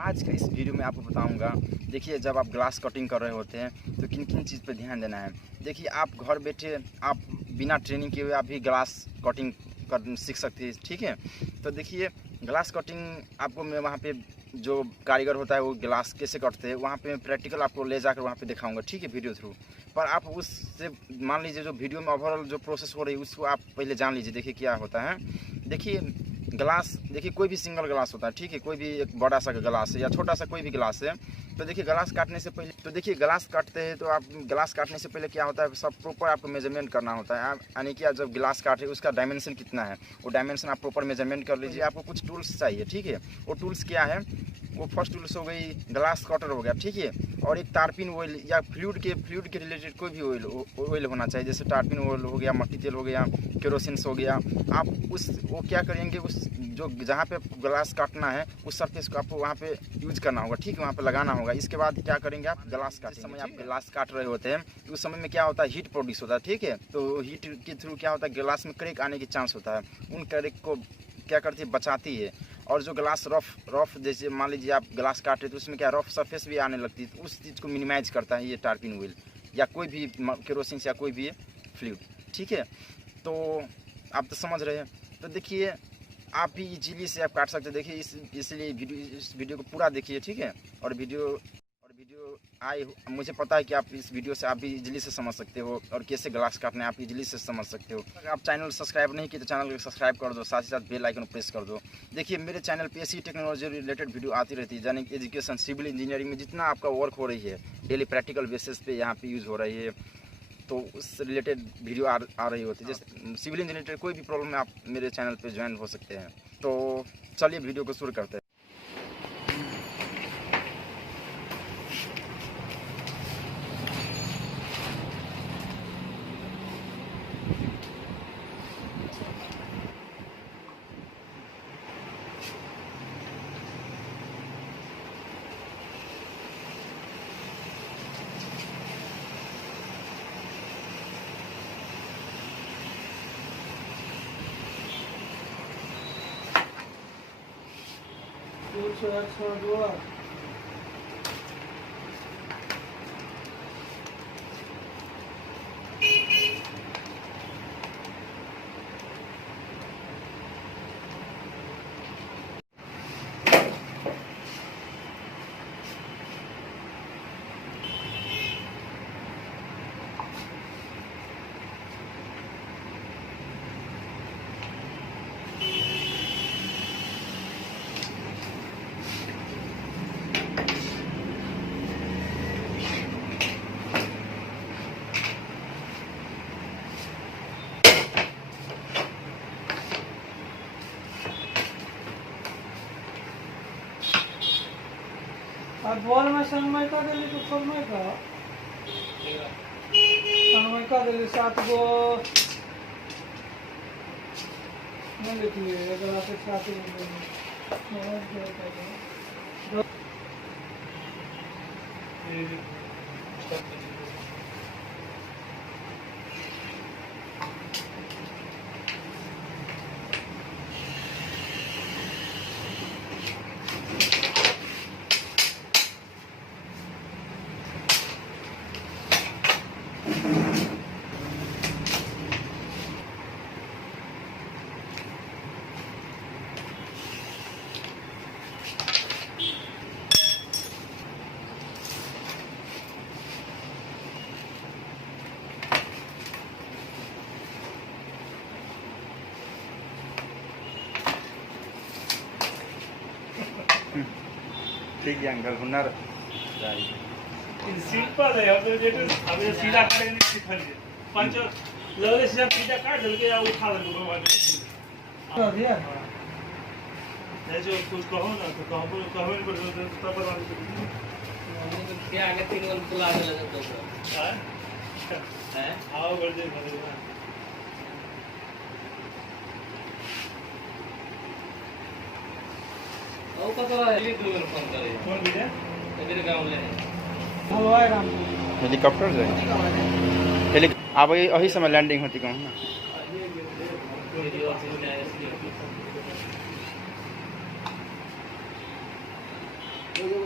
आज का इस वीडियो में आपको बताऊंगा। देखिए, जब आप ग्लास कटिंग कर रहे होते हैं तो किन किन चीज़ पर ध्यान देना है। देखिए, आप घर बैठे आप बिना ट्रेनिंग के हुए आप भी ग्लास कटिंग कर सीख सकते हैं, ठीक है। तो देखिए, ग्लास कटिंग आपको मैं वहाँ पे जो कारीगर होता है वो ग्लास कैसे कटते हैं वहाँ पे मैं प्रैक्टिकल आपको ले जाकर वहाँ पे दिखाऊंगा, ठीक है, वीडियो थ्रू। पर आप उससे मान लीजिए जो वीडियो में ओवरऑल जो प्रोसेस हो रही है उसको आप पहले जान लीजिए। देखिए क्या होता है। देखिए ग्लास, देखिए कोई भी सिंगल ग्लास होता है, ठीक है, कोई भी एक बड़ा सा ग्लास है या छोटा सा कोई भी ग्लास है। तो देखिए ग्लास काटने से पहले, तो देखिए ग्लास काटते हैं तो आप ग्लास काटने से पहले क्या होता है, सब प्रॉपर आपको मेजरमेंट करना होता है। यानी कि जब ग्लास काटे उसका डायमेंशन कितना है वो डायमेंशन आप प्रॉपर मेजरमेंट कर लीजिए। आपको कुछ टूल्स चाहिए, ठीक है। वो टूल्स क्या है, वो फर्स्ट टूल्स हो गई ग्लास कटर हो गया, ठीक है, और एक तारपिन ऑयल या फ्लूइड के रिलेटेड कोई भी ऑयल होना चाहिए, जैसे तारपिन ऑयल हो गया, मट्टी तेल हो गया, केरोसिन हो गया। आप वो क्या करेंगे, उस जो जहाँ पे ग्लास काटना है उस सरफेस को आपको वहाँ पे यूज करना होगा, ठीक है, वहाँ पे लगाना होगा। इसके बाद क्या करेंगे, आप ग्लास काटते समय आप ग्लास काट रहे होते हैं तो उस समय में क्या होता है, हीट प्रोड्यूस होता है, ठीक है। तो हीट के थ्रू क्या होता है, ग्लास में क्रैक आने की चांस होता है। उन क्रैक को क्या करती है, बचाती है। और जो ग्लास रफ जैसे मान लीजिए आप ग्लास काट रहे तो उसमें क्या रफ सरफेस भी आने लगती है, तो उस चीज़ को मिनिमाइज करता है ये टार्पिन ऑयल या कोई भी केरोसिन या कोई भी फ्लूइड, ठीक है। तो आप तो समझ रहे हैं। तो देखिए आप भी इजीली से आप काट सकते हैं। देखिए इसलिए इस वीडियो को पूरा देखिए, ठीक है। और वीडियो आए, मुझे पता है कि आप इस वीडियो से आप भी इजीली से समझ सकते हो और कैसे ग्लास काटना है आप इजीली से समझ सकते हो। अगर आप चैनल सब्सक्राइब नहीं किए तो चैनल को सब्सक्राइब कर दो, साथ ही साथ बेल आइकन प्रेस कर दो। देखिए मेरे चैनल पे ऐसी टेक्नोलॉजी रिलेटेड वीडियो आती रहती है, यानी कि एजुकेशन, सिविल इंजीनियरिंग में जितना आपका वर्क हो रही है डेली प्रैक्टिकल बेसिस पे यहाँ पे यूज़ हो रही है, तो उस रिलेटेड वीडियो आ रही होती है। जैसे सिविल इंजीनियर कोई भी प्रॉब्लम में आप मेरे चैनल पर ज्वाइन हो सकते हैं। तो चलिए वीडियो को शुरू करते हैं। और बॉल में सनमाइका दिल्ली तो सनमाइका दिल्ली 7 गो नहीं लिखिए, अगर आप 7 ठीक है अंकल, हुनर सिंपल है। अब अब ये सीधा करेंगे नहीं सीखेंगे, पंच लगे सीधा काट देंगे या उठा देंगे भगवान दिया है। जो कुछ कहो ना तो कमेंट कर दो तब बता दो क्या आगे 3 गन खुला दे लगे तो है आओ कर दे भगवान। ओ पता है ये दो फोन करे कौन भी है मेरे गांव ले हलवाई राम हेलीकॉप्टर जाए अब वही समय लैंडिंग होती कहूँ ना।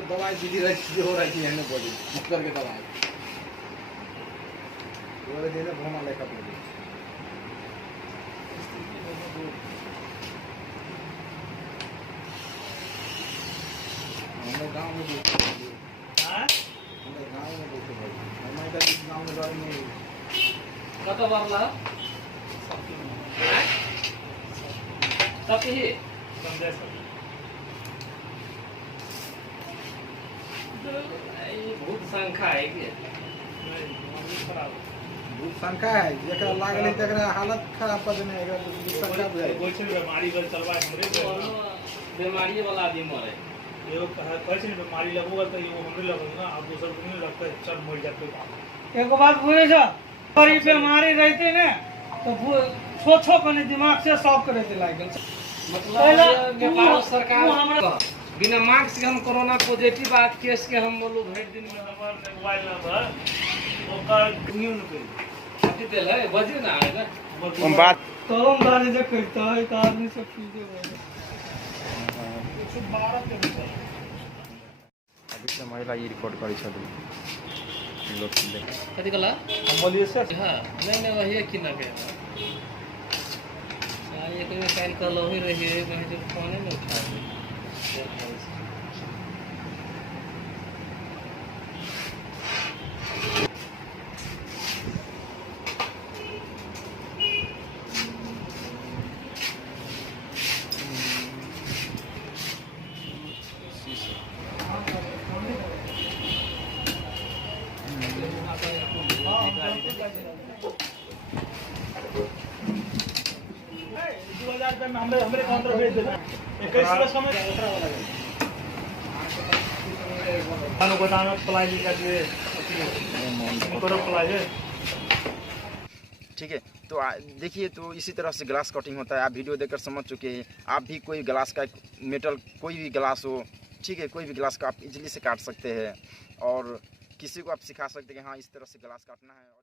दवाई सीधी रही हो रही है ना बॉडी मक्कर के दवाई वो देने घुमा लेकर बोली हमारे गांव में हां हमारे गांव में देखे भाई हमारे का गांव में गाड़ी में कत बारला सब ही समझे सब बहुत संख्या है कि खराब बहुत शंका है जरा लागले तकरा हालत खराब कर देने है शंका बुझाई बोल छे बीमारी गल चलवा हमरे बीमारी वाला आदमी मरे एगो कहै छै बीमारी लगोगा तो एगो हमरे लगो ना आप दूसर को नहीं लगता चल मर जाते एगो बात बुझे छ पर ई बीमारी रहते ने तो छो कने दिमाग से सॉल्व करे के लागल मतलब नेपाल सरकार बिना मास्क के हम कोरोना पॉजिटिव बात केस के हम बोलू भेट दिन में नंबर मोबाइल नंबर ओकर न्यू न करी छुट्टी देल है बजे ना है ना हम बात कलम दारी जे करता है तो आदमी सब चीजें हो अभी से महिला ये रिकॉर्ड करी छथि लोग देख कथि कला हम बोलिए सर हां नहीं वही कि ना के एक काल कल ही रही है कहीं जो फोन में उठा हमरे काउंटर भेज देना 21 का समय खानो गोदाम में प्लाई लेकर के करो प्लाई है ठीक है। तो देखिए, तो इसी तरह से ग्लास कटिंग होता है। आप वीडियो देखकर समझ चुके हैं। आप भी कोई ग्लास का मेटल कोई भी ग्लास हो, ठीक है, कोई भी ग्लास का आप इजीली से काट सकते हैं और किसी को आप सिखा सकते हैं कि हाँ इस तरह से ग्लास काटना है।